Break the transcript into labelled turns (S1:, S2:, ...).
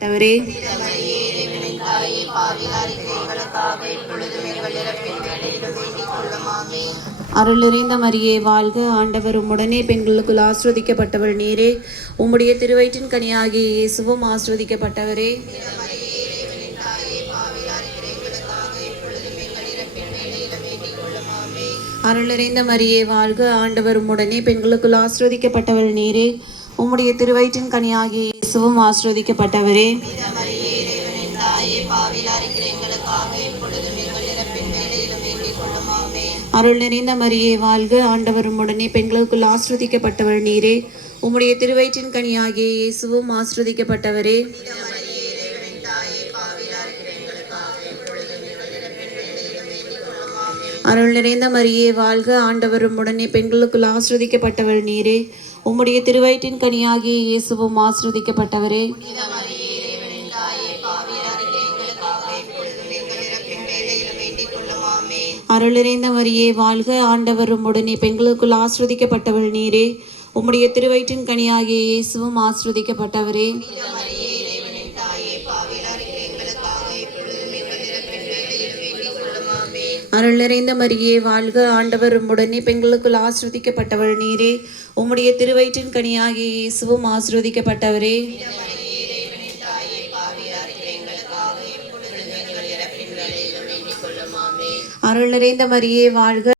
S1: பட்டவரே அருள் நிறைந்த மரியே வாழ்க ஆண்டவர். உம்முடனே பெண்களுக்குள் ஆஸ்வதிக்கப்பட்டவள் நீரே. உம்முடைய திருவயிற்றின் கனியாகிய இயேசுவும் ஆஸ்வதிக்கப்பட்டவரே. அருள் நிறைந்த மரியே வாழ்க ஆண்டவர். உம்முடனே பெண்களுக்குள் ஆஸ்வதிக்கப்பட்டவள் நீரே. உம்முடைய திருவயிற்றின் கனியாகிய இயேசுவும் ஆஸ்வதிக்கப்பட்டவரே அருள் நிறைந்த மரியே வாழ்க ஆண்டவர் உடனே பெண்களுக்குள் ஆசிரதிக்கப்பட்டவர் நீரே. உம்முடைய திருவயிற்றின் கனியாகிய இயேசுவும் ஆசிரதிக்கப்பட்டவரே அருள் நிறைந்த மரியே வாழ்க ஆண்டவரும் உடனே பெண்களுக்குள் ஆஸ்வதிக்கப்பட்டவள் நீரே. உம்முடைய திருவயிற்றின் கனியாகிய இயேசுவும் ஆஸ்ரதிக்கப்பட்டவரே. அருள் நிறைந்த மரியே வாழ்க ஆண்டவரும் உடனே பெண்களுக்குள் ஆஸ்ரதிக்கப்பட்டவள் நீரே. உம்முடைய திருவயிற்றின் கனியாகிய இயேசுவும் ஆஸ்வதிக்கப்பட்டவரே அருள் நிறைந்த மரியே வாழ்க ஆண்டவர் உம்முடனே பெண்களுக்குள் ஆஸ்வதிக்கப்பட்டவள் நீரே. உம்முடைய திருவயிற்றின் கனியாகிய இயேசுவும் ஆஸ்வதிக்கப்பட்டவரே அருள் நிறைந்த மரியே வாழ்க